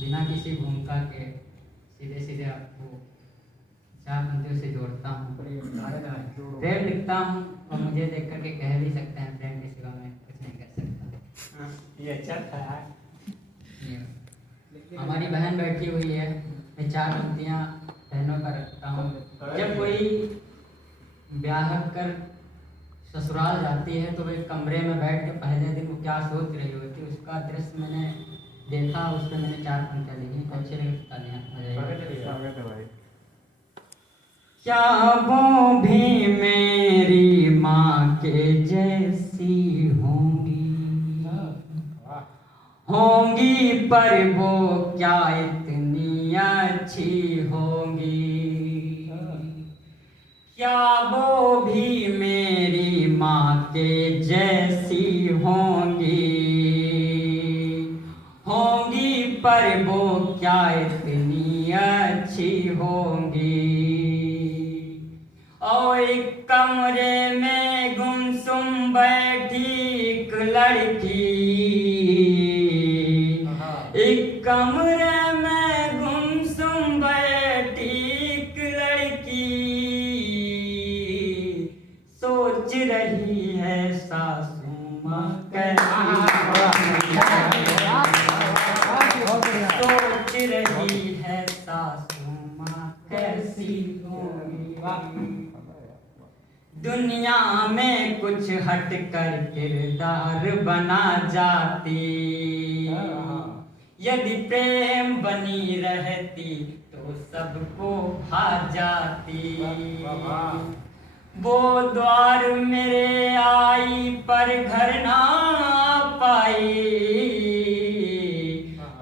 बिना किसी भूमिका के सीधे सीधे आपको चार पंक्तियों से जोड़ता हूँ। प्रेम लिखता हूँ और मुझे देख करके कह भी सकते हैं प्रेम के सिवा मैं कुछ नहीं कर सकता। ये अच्छा था। हमारी बहन बैठी हुई है, मैं चार पंक्तियाँ बहनों का रखता हूँ। जब कोई ब्याह कर ससुराल जाती है तो वो एक कमरे में बैठ के पहले दिन वो क्या सोच रही होती है उसका दृश्य मैंने देखा, उस पर मैंने चार पंक्तियाँ लिखी। अच्छे लगे क्या वो भी मेरी माँ के जैसी होंगी पर वो क्या इतनी अच्छी होंगी। क्या वो भी मेरी माँ के जैसी होंगी पर वो क्या इतनी अच्छी होंगी। और एक कमरे में गुमसुम बैठी एक लड़की, एक कमरे में गुमसुम बैठी एक लड़की, सोच रही है सासू माँ कैसी, सोच रही है सासू माँ कैसी होगी। दुनिया में कुछ हट कर किरदार बना जाती, यदि प्रेम बनी रहती तो सबको भा जाती। वो द्वार मेरे आई पर घर ना पाई,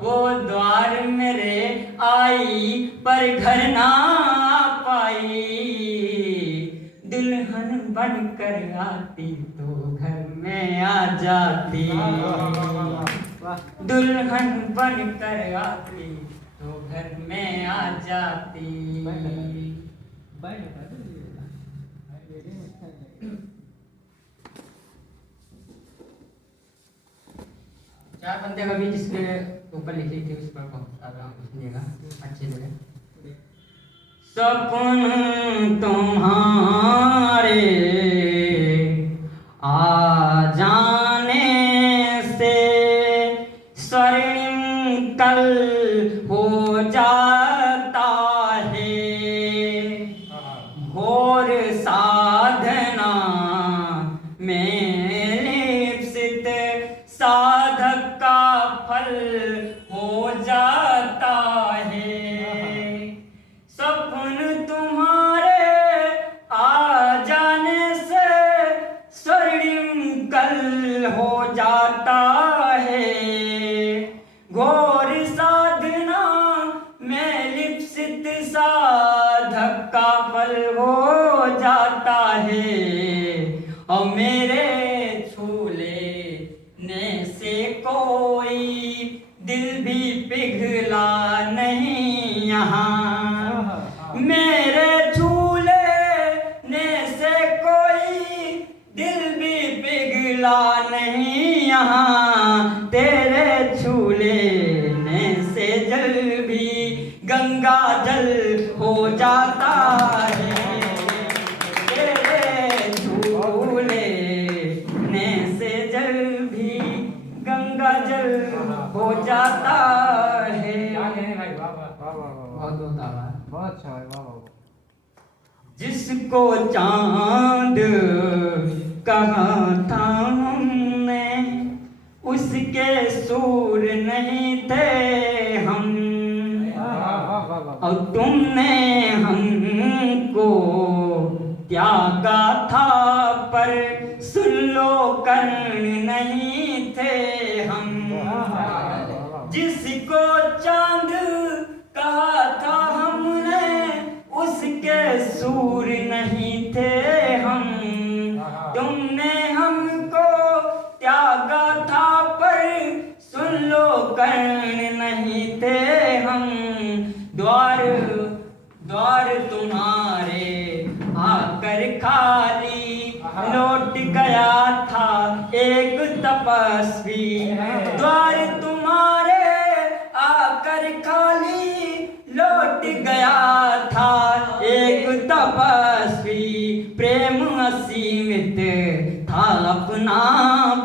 वो द्वार मेरे आई पर घर ना पाई। दुल्हन बन कर आती तो घर में आ जाती, दुल्हन बन कर आती तो घर में आ जाती। चार पंक्तियाँ कभी जिसके ऊपर लिखी थी उस पर पहुँचेगा अच्छी जगह। सपन तुम्हारे आ जाने से स्वर्णिम कल हो जाता है, घोर साधना में लिप्सित साधक का फल हो जाता है। सपन तुम्हारे आ जाने से स्वर्णिम कल हो जाता है, घोर साधना में लिप्सित साधक का फल हो जाता है। और मेरे छूले ने से कोई दिल भी पिघला नहीं यहाँ, मेरे झूले ने से कोई दिल भी पिघला नहीं यहाँ। तेरे झूले ने से जल भी गंगा जल हो जाता है, तेरे झूले ने से जल भी गंगा जल हो जाता है। बहुत अच्छा है, वाह वाह। जिसको चांद कहा था हमने उसके सूर नहीं थे हम, और तुमने हमको त्यागा था पर सुन लो कर्ण नहीं थे हम। जिसको चांद कहा था हमने उसके सूर नहीं थे हम, तुमने हमको त्यागा था पर सुन लो कर्ण नहीं थे हम। द्वार द्वार तुम्हारे आकर खाली लौट गया था एक तपस्वी, द्वार तुम्हारे आकर अपना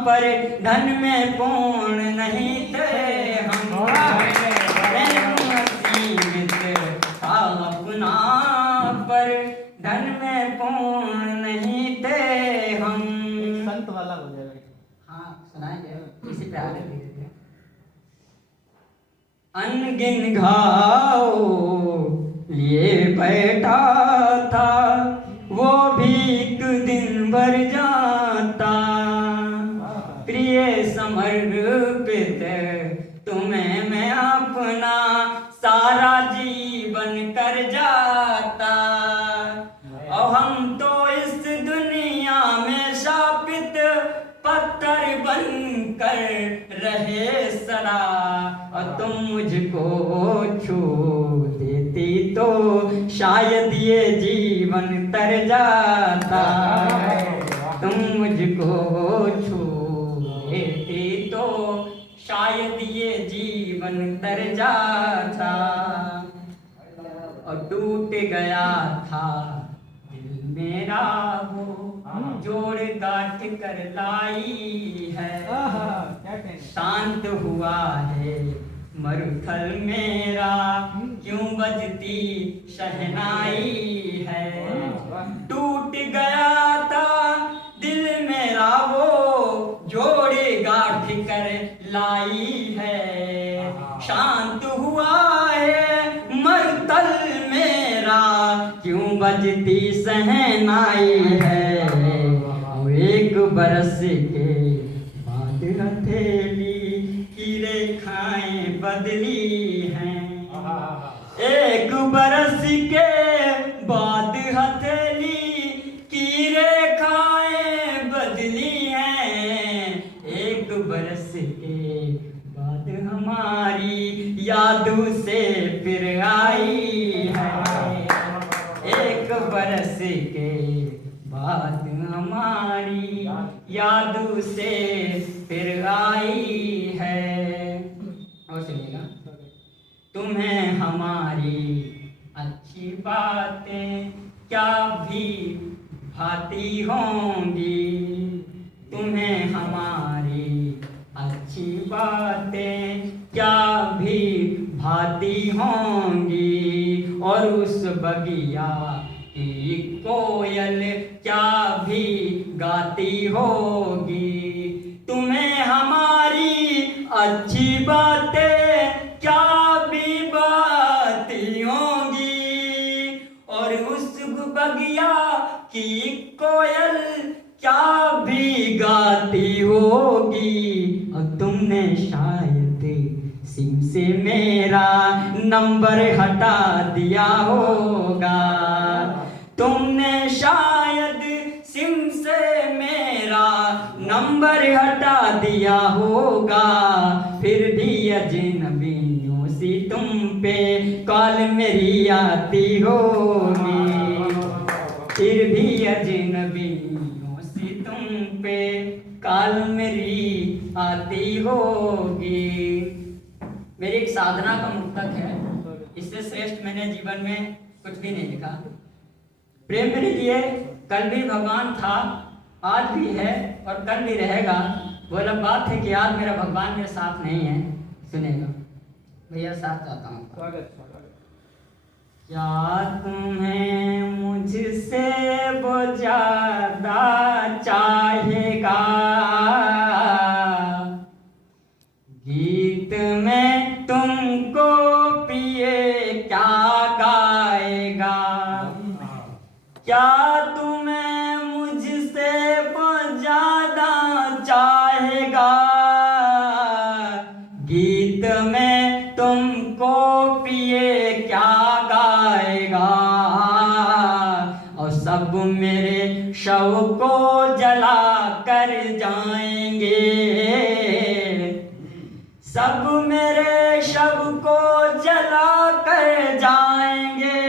पर धन में पूर्ण नहीं थे हम। सीमित था अपना पर धन में पूर्ण नहीं थे हम। संत वाला हो जाएगा। हाँ सुनाएंगे, इसी पे आगे धीरे धीरे। अनगिन घाव लिए बैठा था, वो भी एक दिन भर जाता। प्रिय समर्पित तुम्हें मैं अपना सारा जीवन कर जाता। और हम तो इस दुनिया में शापित पत्थर बनकर रहे सदा। और तुम मुझको छू देती तो शायद ये जीवन तर जाता। तुम मुझको छू देती तो शायद ये जीवन तर जाता। और टूट गया था दिल मेरा वो, जोड़ गांठ कर लाई है। शांत हुआ है मरुथल मेरा, क्यों बजती शहनाई है। टूट गया था दिल मेरा वो, जोड़े गांठ कर लाई है। शांत हुआ है मरुथल मेरा, क्यों बजती शहनाई है। एक बरस के बाद हथेली की रेखाएं बदली हैं। एक बरस के बाद हथेली की रेखाएं बदली हैं। एक बरस के बाद हमारी यादों से फिर आई है। एक बरस के बाद हमारी यादों से फिर आई है। और सुनिएगा। तुम्हें हमारी अच्छी बातें क्या भी भाती होंगी। तुम्हें हमारी अच्छी बातें क्या भी भाती होंगी। और उस बगिया की कोयल क्या भी गाती होगी। तुम्हें हमारी अच्छी बातें क्या भी बाती होंगी। और उस बगिया की कोयल क्या भी गाती होगी। और तुमने शायद सिम से मेरा नंबर हटा दिया होगा। तुमने शायद सिम से मेरा नंबर हटा दिया होगा। फिर भी अजनबियों सी तुम पे कॉल मेरी आती होगी। फिर भी अजनबियों सी तुम पे कॉल मेरी आती होगी। मेरी एक साधना का मुक्तक है, इससे श्रेष्ठ मैंने जीवन में कुछ भी नहीं लिखा। प्रेम मेरे लिए कल भी भगवान था, आज भी है और कल भी रहेगा। वो अलग बात है कि आज मेरा भगवान मेरे साथ नहीं है। सुनेगा भैया, साथ चाहता हूँ। क्या तुम्हें मुझसे वो ज्यादा चाहेगा। गीत में तुमको पिए क्या गाएगा। क्या तुम्हें मुझसे वो ज्यादा चाहेगा। गीत में तुमको पिए क्या गाएगा। और सब मेरे शव को जला कर जाएंगे। सब मेरे शव को जला कर जाएंगे।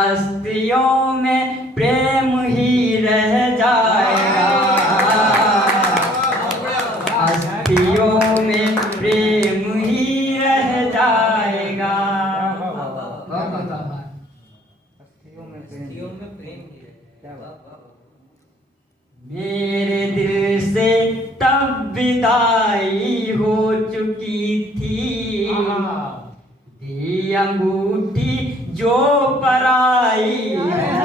अस्थियों में प्रेम ही रह जाएगा। अस्थियों में प्रेम ही रह जाएगा। मेरे दिल से तब विदाई हो चुकी थी, दी अंगूठी जो पराई है।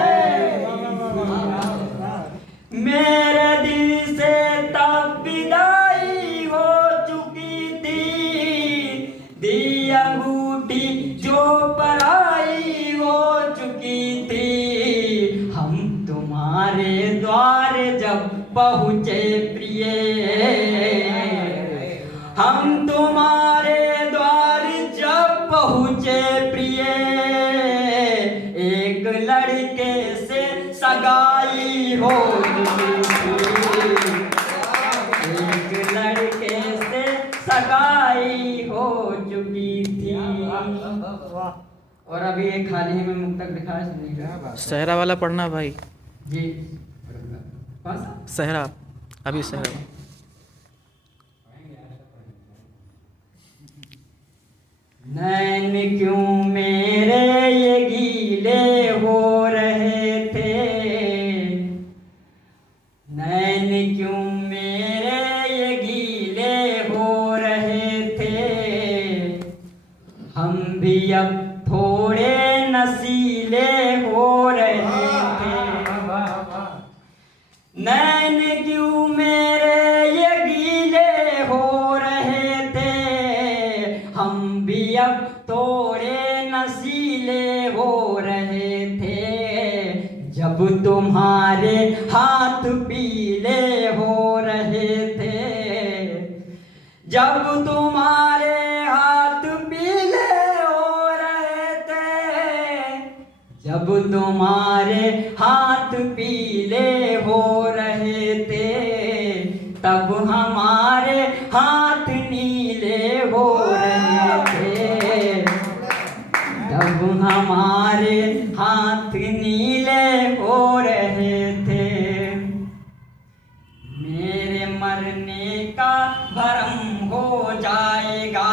मेरे दिल से तब विदाई हो चुकी थी, दी अंगूठी जो पराई हो चुकी थी। हम तुम्हारे द्वार जब पहुँचे प्रिय, हम तुम्हारे द्वार जब पहुँचे प्रिय, एक लड़के से सगाई हो चुकी थी, एक लड़के से सगाई हो चुकी थी। और अभी एक हाल ही में मुक्तक दिखा सुनिएगा। सहरा वाला पढ़ना भाई जी, कौन सा? सहरा, अभी सहरा। नैन क्यों मेरे ये गीले हो रहे थे, नैन क्यों मेरे ये गीले हो रहे थे। हम भी अब थोड़े नशीले हो रहे थे। नैन क्यों मेरे ये गीले हो रहे थे, हम भी अब थोड़े नशीले हो रहे थे। जब तुम्हारे हाथ पीले हो रहे थे, जब तुम्हारे हाथ पीले हो रहे थे, जब तुम्हारे हाथ पीले हो रहे थे, तब हमारे हाथ नीले हो रहे थे, तब हमारे हाथ नीले हो रहे थे। मेरे मरने का भरम हो जाएगा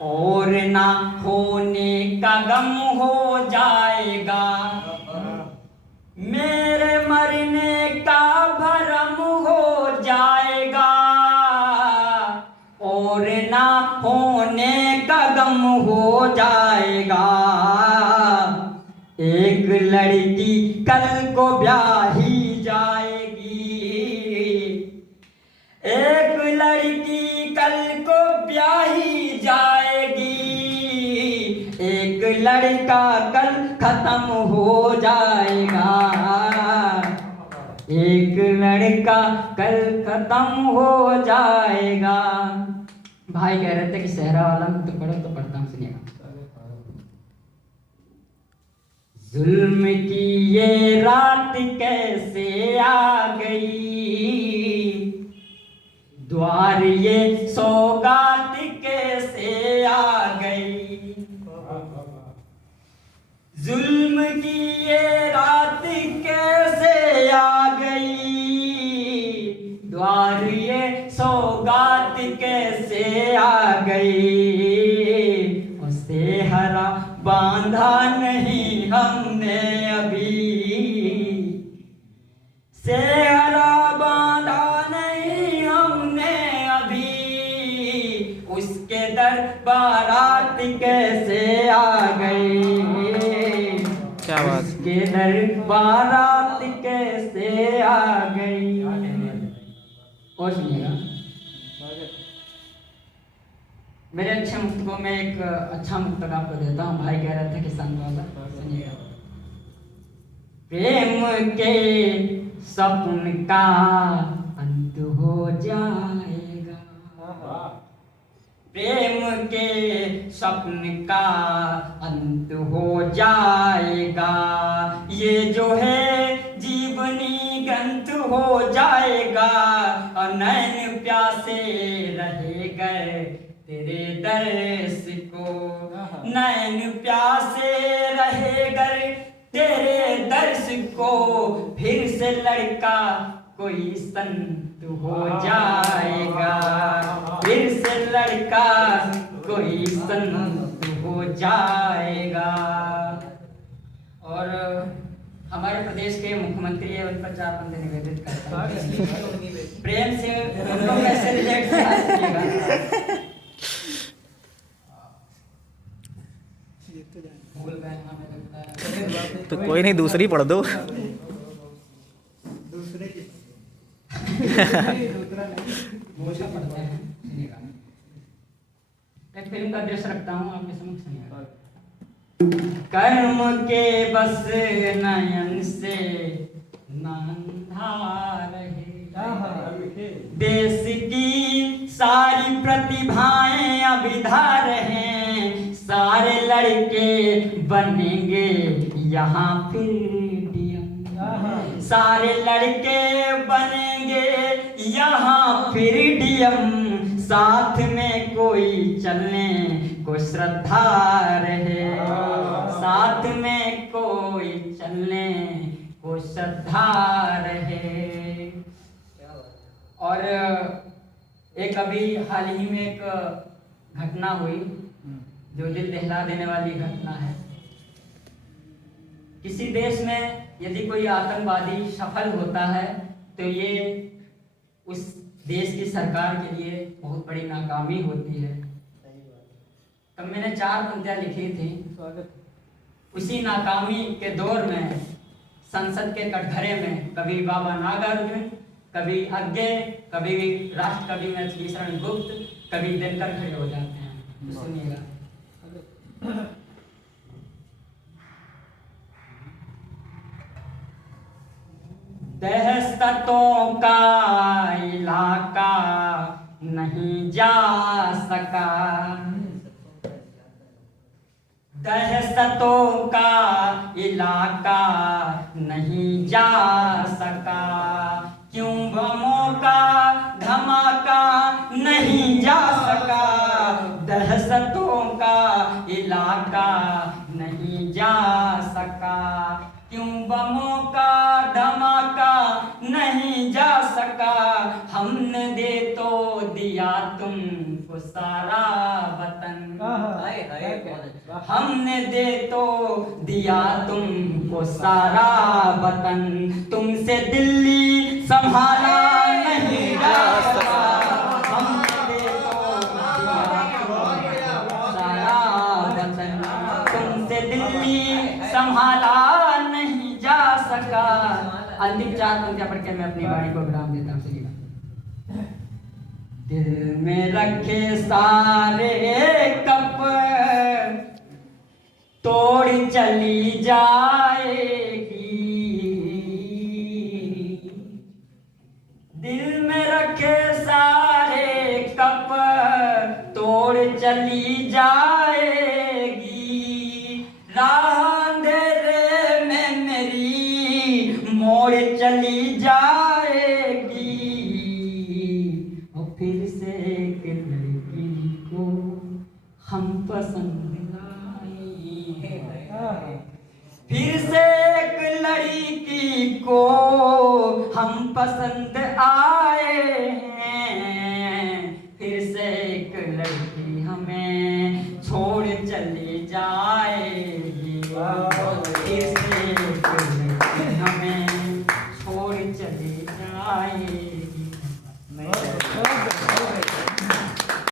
और ना होने का गम हो जाएगा। मेरे मरने का भरम हो जाएगा और ना होने का गम हो जाएगा। एक लड़की कल को ब्याही जाएगी, एक लड़की कल को ब्याही जाएगी। एक लड़का कल खत्म हो जाएगा, एक लड़का कल खत्म हो जाएगा। भाई कह रहे थे कि सहरा वाला में तो पढ़ो, तो पढ़ता हूँ, सुनिएगा। जुल्म की ये रात कैसे आ गई, द्वार ये सौगात कैसे आ गई। जुल्म की ये रात कैसे आ गई, द्वार ये सौगात कैसे आ गई। उसे हरा बांधा नहीं हमने अभी, से हरा बांधा नहीं हमने अभी। उसके दर बारात कैसे आ गई, क्या बात। उसके दर बारात कैसे आ गई। और सुनिएगा, मेरे अच्छे मुक्तकों में एक अच्छा मुक्तक आपको देता हूँ। भाई कह रहे थे कि संत वाला, सुनिएगा। प्रेम के सपन का अंत हो जाएगा, प्रेम के सपन का अंत हो जाएगा। ये जो है जीवनी ग्रंथ हो जाएगा, और नैन प्यासे रहे गए तेरे दर्श को, नैन प्यासे रहे गए तेरे दर्श को। फिर से लड़का कोई संत हो जाएगा, फिर से लड़का कोई संत हो जाएगा। और हम हमारे प्रदेश के मुख्यमंत्री है, उन पर 4 बंदे निवेदित करते हैं प्रेम से उनको कैसे रिजेक्ट किया। भूल गए हमें लगता है। तो कोई नहीं, दूसरी पढ़ दो। दूसरे की घोषणा पढ़ते हैं, सुनिएगा। एक फिल्म का दृश्य रखता हूँ आपके समक्ष, सुनिएगा। कर्म के बस नयन से नंधा रहे, देश की सारी प्रतिभाएं अभिधा रहे, सारे लड़के बनेंगे यहाँ फिर डीएम, सारे लड़के बनेंगे यहाँ फिर डीएम, साथ में कोई चलने को श्रद्धा रहे, साथ में कोई चलने को श्रद्धा रहे। और एक अभी हाल ही में एक घटना हुई जो दिल दहला देने वाली घटना है। किसी देश में यदि कोई आतंकवादी सफल होता है तो ये उस देश की सरकार के लिए बहुत बड़ी नाकामी होती है। तब मैंने 4 पंक्तियां लिखी थी। उसी नाकामी के दौर में संसद के कटघरे में कभी बाबा नागार्जुन, कभी अज्ञे, कभी राष्ट्र कवि में श्रीशरण गुप्त, कभी दिनकर खड़े हो जाते हैं। सुनिएगा। दहशतों का इलाका नहीं जा सका, दहशतों का इलाका नहीं जा सका, क्यों बमों का धमाका नहीं जा सका, दहशतों का इलाका नहीं जा सका, क्यों बमों का धमाका नहीं जा सका, हमने दे तो दिया तुमको सारा वतन, हमने दे तो दिया तुमको सारा वतन, तुमसे दिल्ली संभाला नहीं जा सका, हमने दे तो दिया सारा वतन, तुमसे दिल्ली संभाला नहीं जा सका। अंतिम 4 पंक्तियां पढ़ के मैं अपनी वाणी को विराम देता हूँ। दिल में रखे सारे कप तोड़ चली जाएगी, दिल में रखे सारे कप तोड़ चली जाएगी, राह अंधेरे में मेरी मोड़ चली जाएगी, और फिर से एक लड़की को हम पसंद आए, फिर से एक लड़की को हम पसंद आए हैं, फिर से एक लड़की